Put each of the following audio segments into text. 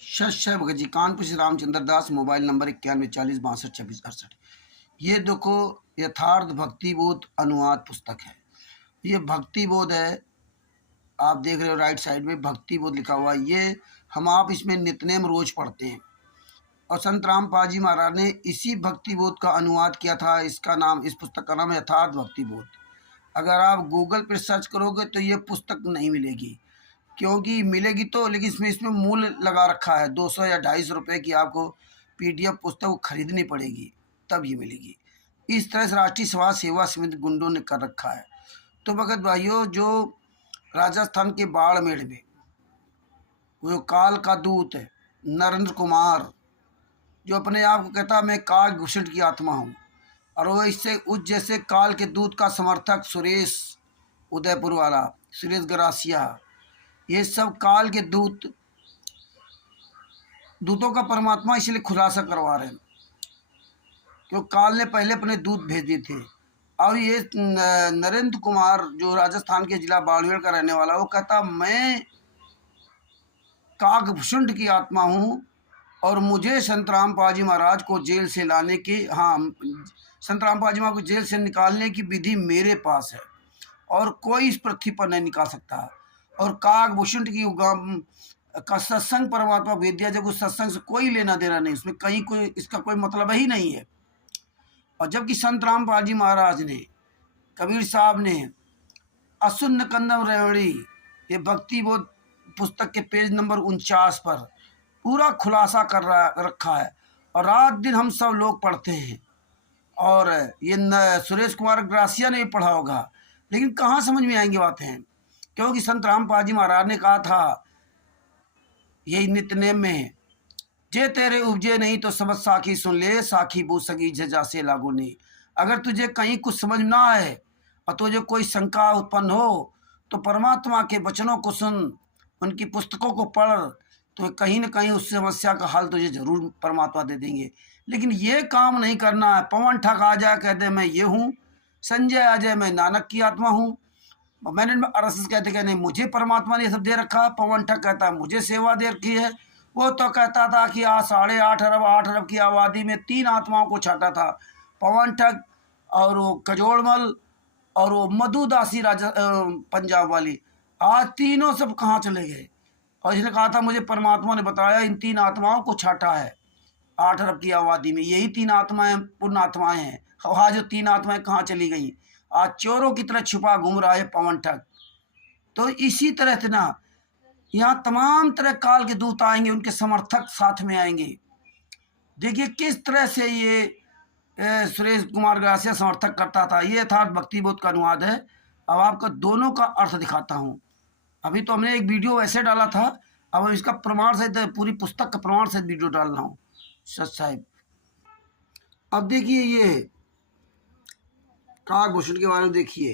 शश भगत जी, कानपुर से रामचंद्र दास, mobile number 9140622668। ये देखो, यथार्थ भक्तिबोध अनुवाद पुस्तक है। ये भक्तिबोध है, आप देख रहे हो राइट साइड में भक्तिबोध लिखा हुआ है। ये हम आप इसमें नित्यनेम रोज पढ़ते हैं और संत रामपाल जी महाराज ने इसी भक्तिबोध का अनुवाद किया था। इसका नाम, इस पुस्तक का नाम है यथार्थ भक्तिबोध। अगर आप गूगल पर सर्च करोगे तो ये पुस्तक नहीं मिलेगी, क्योंकि मिलेगी तो, लेकिन इसमें इसमें मूल्य लगा रखा है 200 या 250 रुपये की। आपको पीडीएफ पुस्तक को खरीदनी पड़ेगी तब ये मिलेगी। इस तरह से राष्ट्रीय समाज सेवा समिति गुंडों ने कर रखा है। तो भगत भाइयों, जो राजस्थान के बाड़मेर में वो काल का दूत है नरेंद्र कुमार, जो अपने आप को कहता मैं काल भूषण की आत्मा हूँ, और वो इससे उस जैसे काल के दूत का समर्थक सुरेश उदयपुर वाला, सुरेश गरासिया, ये सब काल के दूतों का परमात्मा इसलिए खुलासा करवा रहे हैं क्योंकि काल ने पहले अपने दूत भेजे थे। और ये नरेंद्र कुमार जो राजस्थान के जिला बाड़मेर का रहने वाला, वो कहता मैं काकभूषण की आत्मा हूँ और मुझे संत रामपाल जी महाराज को जेल से लाने की, संत रामपाल जी महाराज को जेल से निकालने की विधि मेरे पास है और कोई इस पृथ्वी पर नहीं निकाल सकता। और काकभूषण की का सत्संग परमात्मा भेज दिया, जब उस सत्संग से कोई लेना देना नहीं, उसमें कहीं कोई इसका कोई मतलब ही नहीं है। और जबकि संत रामपाल जी महाराज ने, कबीर साहब ने असुन्न कंदम रेवड़ी, ये भक्तिबोध पुस्तक के पेज नंबर 49 पर पूरा खुलासा रखा है और रात दिन हम सब लोग पढ़ते हैं। और ये सुरेश कुमार ग्रासिया ने भी पढ़ा होगा, लेकिन कहाँ समझ में आएंगी बातें, क्योंकि संत रामपाल जी महाराज ने कहा था यही नित्यनेम में, जे तेरे उपजे नहीं तो समझ साखी सुन ले, साखी बू सगी झजा से लागू नहीं। अगर तुझे कहीं कुछ समझ ना आए और तुझे कोई शंका उत्पन्न हो तो परमात्मा के वचनों को सुन, उनकी पुस्तकों को पढ़, तो कहीं न कहीं उस समस्या का हल तुझे जरूर परमात्मा दे देंगे। लेकिन ये काम नहीं करना है। पवन ठग आ जाए कहते मैं ये हूँ, संजय आ जाए मैं नानक की आत्मा हूँ, मैंने RSS कहते नहीं मुझे परमात्मा ने सब दे रखा। पवन ठग कहता मुझे सेवा दे रखी है। वो तो कहता था कि आज 8.5 अरब की आबादी में 3 आत्माओं को छाटा था, पवन ठग और वो कजोड़मल और वो मधुदासी राजा पंजाब वाली। आज तीनों सब कहाँ चले गए? और इसने कहा था मुझे परमात्मा ने बताया इन 3 आत्माओं को छाटा है 8 अरब की आबादी में। यही 3 आत्माएं पूर्ण आत्माएं हैं। आज जो 3 आत्माएं कहाँ चली गई? आज चोरों की तरह छुपा घूम रहा है पवन ठग। तो इसी तरह से ना, यहाँ तमाम तरह काल के दूत आएंगे, उनके समर्थक साथ में आएंगे। देखिए किस तरह से ये सुरेश कुमार ग्रासिया समर्थक करता था। ये यथार्थ भक्तिबोध का अनुवाद है। अब आपको दोनों का अर्थ दिखाता हूँ। अभी तो हमने एक वीडियो वैसे डाला था, अब इसका प्रमाण सहित पूरी पुस्तक का प्रमाण सहित वीडियो डाल रहा हूँ सच साहिब। अब देखिए ये काकभूषण के बारे में देखिए,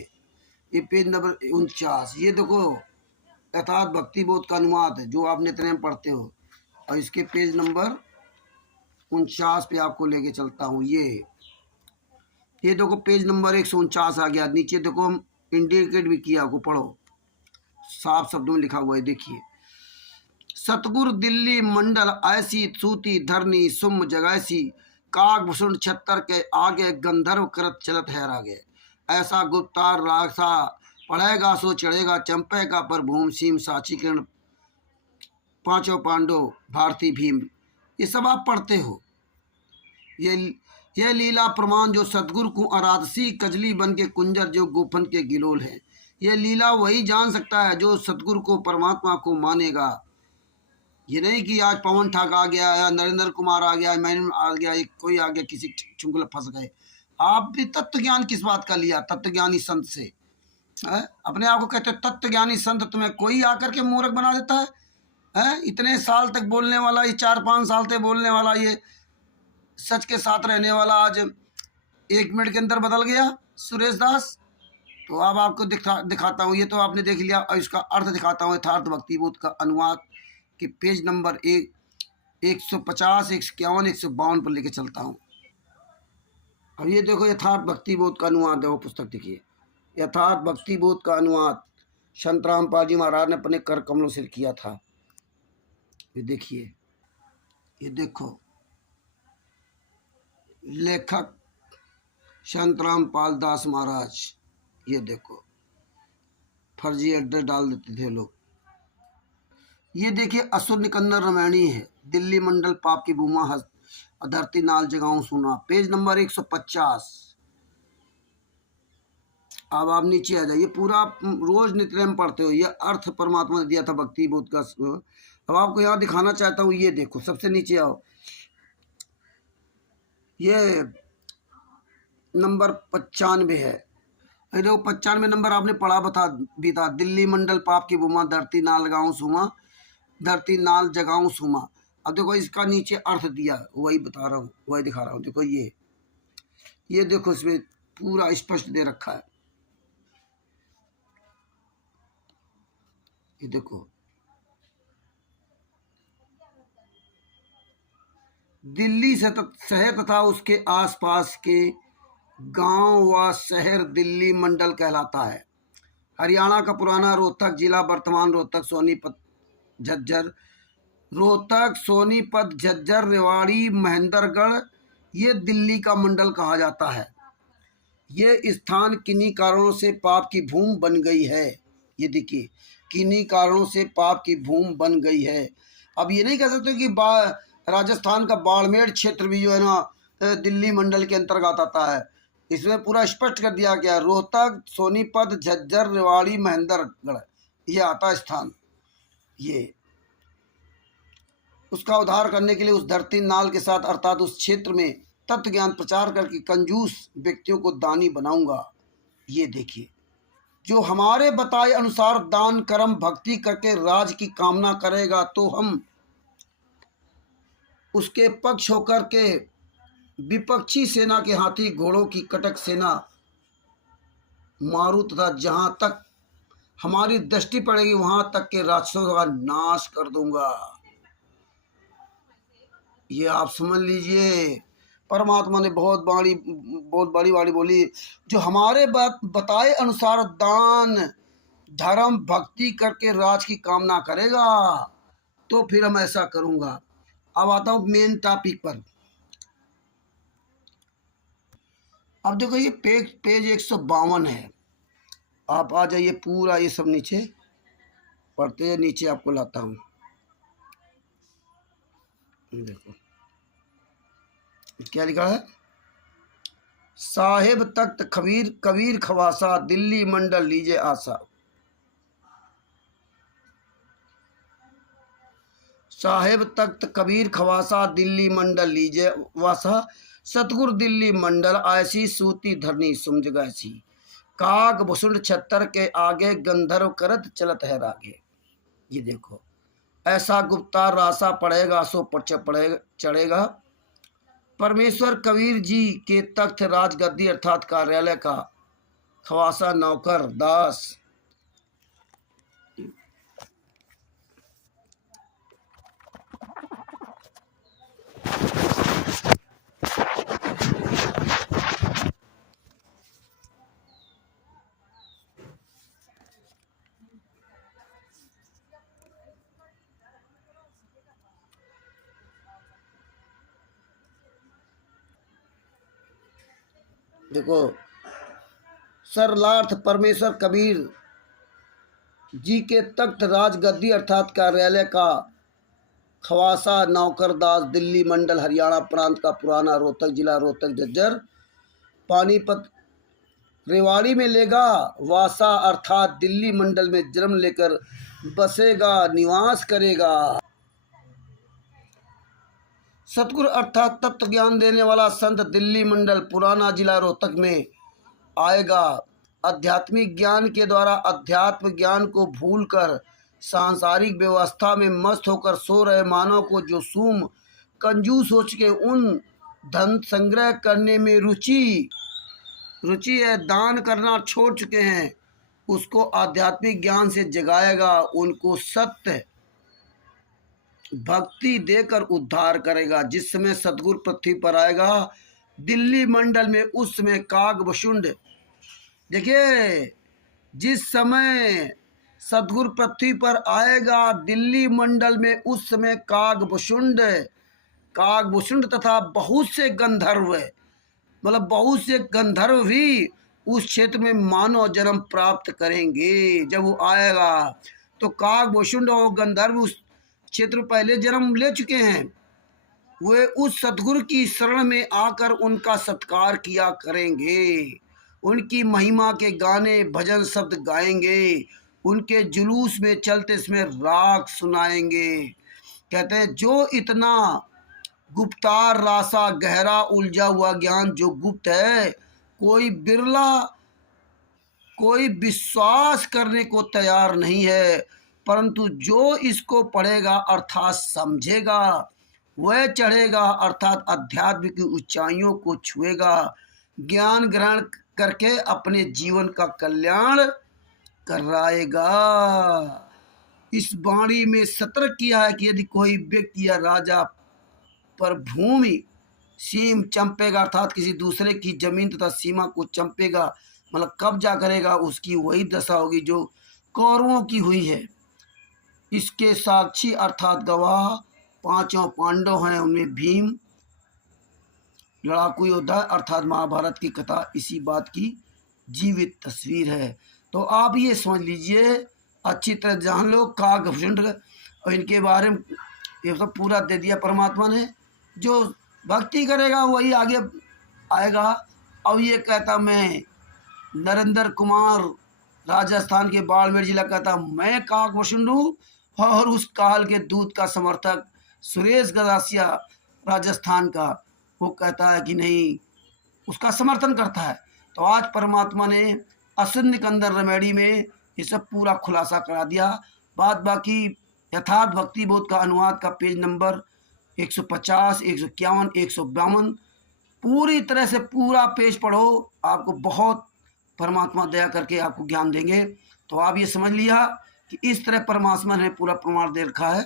ये पेज नंबर 49। ये देखो यथार्थ भक्तिबोध का अनुवाद है जो आप नित्यनेम पढ़ते हो, और इसके पेज नंबर 49 पे आपको लेके चलता हूँ। ये देखो पेज नंबर 149 आ गया। नीचे देखो हम इंडिकेट भी किया, आपको पढ़ो, साफ शब्दों में लिखा हुआ है। देखिए, सतगुरु दिल्ली मंडल ऐसी सूती धरनी सुम जगैसी, काकभूषण छत्तर के आगे गंधर्व करत चलत है आगे। ऐसा गुप्तार रासा पढ़ेगा सो चढ़ेगा चंपे का पर भूम सीम साची किरण 5 पांडव भारती भीम। ये सब आप पढ़ते हो। ये लीला प्रमाण जो सतगुरु को आराधसी कजली बन के कुंजर जो गोफन के गिलोल है। ये लीला वही जान सकता है जो सतगुरु को परमात्मा को मानेगा। ये नहीं कि आज पवन ठाक आ गया या नरेंद्र कुमार आ गया, मैंने आ गया, कोई आ गया, किसी चुंगल फंस गए। आप भी तत्व ज्ञान किस बात का लिया? तत्व ज्ञानी संत से है? अपने आप को कहते हो तत्व ज्ञानी संत, तुम्हें कोई आकर के मूर्ख बना देता है? इतने साल तक बोलने वाला, ये 4-5 साल तक बोलने वाला, ये सच के साथ रहने वाला, आज 1 मिनट के अंदर बदल गया सुरेश दास। तो अब आपको दिखाता हूँ। ये तो आपने देख लिया, और इसका अर्थ दिखाता हूँ। यथार्थ भक्तिबोध का अनुवाद के पेज नंबर 150, 151, 152 पर लेके चलता हूँ। अब ये देखो यथार्थ भक्तिबोध का अनुवाद है, वो पुस्तक देखिए। यथार्थ भक्तिबोध का अनुवाद संत रामपाल जी महाराज ने अपने कर कमलों से किया था। ये देखिए, ये देखो, लेखक शांतराम पाल दास महाराज, ये देखो फर्जी एड्रेस डाल देते थे लोग। ये देखिए असुर निकंदर रामायणी है, दिल्ली मंडल पाप की भूमा हस्त, धरती नाल जगाऊं सुना, पेज नंबर 150। अब आप नीचे आ जाइए, पूरा रोज नित्यनेम पढ़ते हो, ये अर्थ परमात्मा ने दिया था भक्ति बोध का। अब आपको यहाँ दिखाना चाहता हूँ, ये देखो सबसे नीचे आओ, ये नंबर 95 है। देखो 95 नंबर आपने पढ़ा बता भी था, दिल्ली मंडल पाप की भूमा, धरती नाल लगाऊं सुमा, धरती नाल जगाऊं सुमा। अब देखो इसका नीचे अर्थ दिया, वही बता रहा हूँ, वही दिखा रहा हूँ। देखो ये देखो इसमें पूरा स्पष्ट दे रखा है। ये देखो, दिल्ली शहर तथा उसके आसपास के गांव व शहर दिल्ली मंडल कहलाता है। हरियाणा का पुराना रोहतक जिला, वर्तमान रोहतक, सोनीपत, झज्जर, रोहतक, सोनीपत, झज्जर, रेवाड़ी, महेंद्रगढ़, ये दिल्ली का मंडल कहा जाता है। ये स्थान किन्हीं कारणों से पाप की भूमि बन गई है। ये देखिए, किन्हीं कारणों से पाप की भूमि बन गई है। अब ये नहीं कह सकते कि राजस्थान का बाड़मेर क्षेत्र भी जो है ना दिल्ली मंडल के अंतर्गत आता है। इसमें पूरा स्पष्ट कर दिया गया, रोहतक, सोनीपत, झज्जर, रेवाड़ी, महेंद्रगढ़, ये आता स्थान। ये उसका उद्धार करने के लिए उस धरती नाल के साथ अर्थात उस क्षेत्र में तत्व ज्ञान प्रचार करके कंजूस व्यक्तियों को दानी बनाऊंगा। ये देखिए, जो हमारे बताए अनुसार दान कर्म भक्ति करके राज की कामना करेगा तो हम उसके पक्ष होकर के विपक्षी सेना के हाथी घोड़ों की कटक सेना मारू तथा जहां तक हमारी दृष्टि पड़ेगी वहां तक के राक्षसों का नाश कर दूंगा। ये आप समझ लीजिए, परमात्मा ने बहुत बड़ी बाड़ी बोली, जो हमारे बताए अनुसार दान धर्म भक्ति करके राज की कामना करेगा तो फिर हम ऐसा करूंगा। अब आता हूं मेन टॉपिक पर। अब देखो ये पेज 152 है। आप आ जाइए, पूरा ये सब नीचे पढ़ते हैं, नीचे आपको लाता हूं। देखो क्या लिखा है, साहेब तख्त कबीर खवासा, दिल्ली मंडल लीजे आशा। साहेब तख्त कबीर खवासा, दिल्ली मंडल लीजे वासा, सतगुरु दिल्ली मंडल ऐसी सूती धरनी सुम जगैसी, काग भुसुंड छत्तर के आगे, गंधर्व करत चलत है रागे। ये देखो, ऐसा गुप्ता रासा पड़ेगा सो चढ़ेगा परमेश्वर कबीर जी के तख्त राजगद्दी अर्थात कार्यालय का, खवासा नौकर दास। देखो, सरलार्थ परमेश्वर कबीर जी के तख्त राजगद्दी अर्थात कार्यालय का, खवासा नौकरदास, दिल्ली मंडल हरियाणा प्रांत का, पुराना रोहतक जिला, रोहतक, झज्जर, पानीपत, रेवाड़ी में लेगा, वासा अर्थात दिल्ली मंडल में जन्म लेकर बसेगा, निवास करेगा। सतगुरु अर्थात तत्व ज्ञान देने वाला संत दिल्ली मंडल पुराना जिला रोहतक में आएगा। आध्यात्मिक ज्ञान के द्वारा अध्यात्म ज्ञान को भूलकर सांसारिक व्यवस्था में मस्त होकर सो रहे मानव को जो सूम कंजूस हो चुके, उन धन संग्रह करने में रुचि है, दान करना छोड़ चुके हैं, उसको आध्यात्मिक ज्ञान से जगाएगा, उनको सत्य भक्ति देकर उद्धार करेगा। जिस समय सतगुरु पृथ्वी पर आएगा दिल्ली मंडल में, उस समय कागभुसुंड, देखिए जिस समय सतगुरु पृथ्वी पर आएगा दिल्ली मंडल में, उस समय कागभुसुंड काकभूषण तथा बहुत से गंधर्व, मतलब बहुत से गंधर्व भी उस क्षेत्र में मानव जन्म प्राप्त करेंगे। जब वो आएगा तो काकभूषण और गंधर्व उस क्षेत्र में पहले जन्म ले चुके हैं, वे उस सतगुरु की शरण में आकर उनका सत्कार किया करेंगे, उनकी महिमा के गाने भजन शब्द गाएंगे, उनके जुलूस में चलते समय राग सुनाएंगे। कहते हैं जो इतना गुप्तार रासा गहरा उलझा हुआ ज्ञान जो गुप्त है, कोई बिरला, कोई विश्वास करने को तैयार नहीं है, परंतु जो इसको पढ़ेगा अर्थात समझेगा, वह चढ़ेगा अर्थात अध्यात्म की ऊंचाइयों को छुएगा, ज्ञान ग्रहण करके अपने जीवन का कल्याण कराएगा। इस वाणी में सतर्क किया है कि यदि कोई व्यक्ति या राजा पर भूमि सीम चंपेगा अर्थात किसी दूसरे की जमीन तथा सीमा को चंपेगा, मतलब कब्जा करेगा, उसकी वही दशा होगी जो कौरवों की हुई है। इसके साक्षी अर्थात गवाह पांचों पांडव हैं, उनमें भीम लड़ाकू योद्धा अर्थात महाभारत की कथा इसी बात की जीवित तस्वीर है। तो आप ये समझ लीजिए, अच्छी तरह जान लो काकभूषण और इनके बारे में ये सब पूरा दे दिया परमात्मा ने। जो भक्ति करेगा वही आगे आएगा। अब ये कहता मैं नरेंद्र कुमार राजस्थान के बाड़मेर जिला कहता मैं काकभूषण हूँ, और उस काल के दूत का समर्थक सुरेश गदासिया राजस्थान का, वो कहता है कि नहीं, उसका समर्थन करता है। तो आज परमात्मा ने अश्विन निकंदन रेमेडी में ये सब पूरा खुलासा करा दिया। बात बाकी यथार्थ भक्ति बोध का अनुवाद का पेज नंबर 150, 151, 152 पूरी तरह से पूरा पेज पढ़ो, आपको बहुत परमात्मा दया करके आपको ज्ञान देंगे। तो आप ये समझ लिया कि इस तरह परमात्मा ने पूरा प्रमाण दे रखा है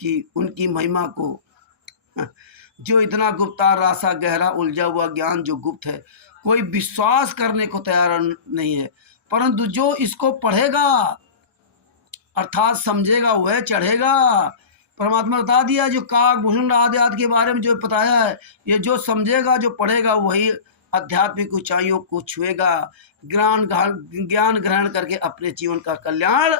कि उनकी महिमा को, जो इतना गुप्तार रासा गहरा उलझा हुआ ज्ञान जो गुप्त है, कोई विश्वास करने को तैयार नहीं है, परंतु जो इसको पढ़ेगा अर्थात समझेगा वह चढ़ेगा। परमात्मा बता दिया जो काकभूषण आदि आदि के बारे में जो बताया है, ये जो समझेगा जो पढ़ेगा वही आध्यात्मिक ऊंचाइयों को छुएगा, ज्ञान ग्रहण करके अपने जीवन का कल्याण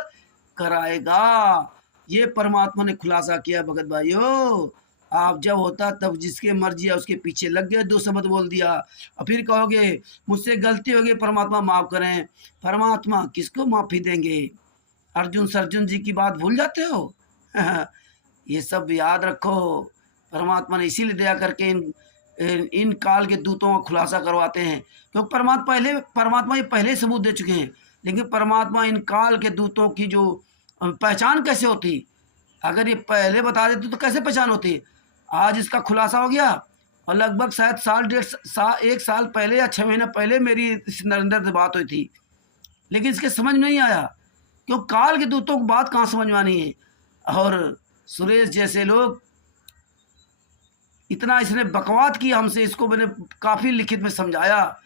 कराएगा। ये परमात्मा ने खुलासा किया भगत भाइयों। आप जब होता तब जिसके मर्जी है उसके पीछे लग गए, दो शब्द बोल दिया और फिर कहोगे मुझसे गलती हो गई परमात्मा माफ़ करें। परमात्मा किसको माफ़ी देंगे? अर्जुन जी की बात भूल जाते हो? ये सब याद रखो। परमात्मा ने इसीलिए दया करके इन काल के दूतों का खुलासा करवाते हैं, क्योंकि परमात्मा ये पहले ही सबूत दे चुके हैं। लेकिन परमात्मा इन काल के दूतों की जो पहचान कैसे होती, अगर ये पहले बता देते तो कैसे पहचान होती? आज इसका खुलासा हो गया और लगभग शायद एक साल पहले या 6 महीने पहले मेरी नरेंद्र से बात हुई थी, लेकिन इसके समझ में नहीं आया क्यों काल के दूतों को बात कहाँ समझ में आनी है। और सुरेश जैसे लोग इतना इसने बकवाद किया हमसे, इसको मैंने काफ़ी लिखित में समझाया,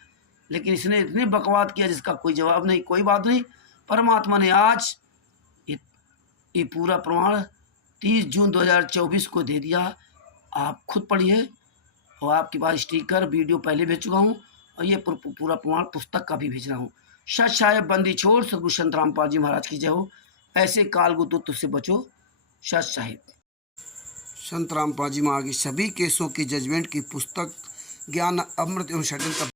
लेकिन इसने इतनी बकवाद किया जिसका कोई जवाब नहीं। कोई बात नहीं, परमात्मा ने आज ये पूरा प्रमाण 30 जून 2024 को दे दिया। आप खुद पढ़िए और आपके पास स्टिकर वीडियो पहले भेज चुका हूँ और ये पूरा प्रमाण पुस्तक का भी भेज रहा हूँ। सच साहेब बंदी छोड़ सदगुरु संत रामपाल जी महाराज की जय हो। ऐसे काल को से बचो। सच साहेब संत रामपाल जी महाराज की सभी केसों की जजमेंट की पुस्तक ज्ञान अमृत एवं षड्यंत्र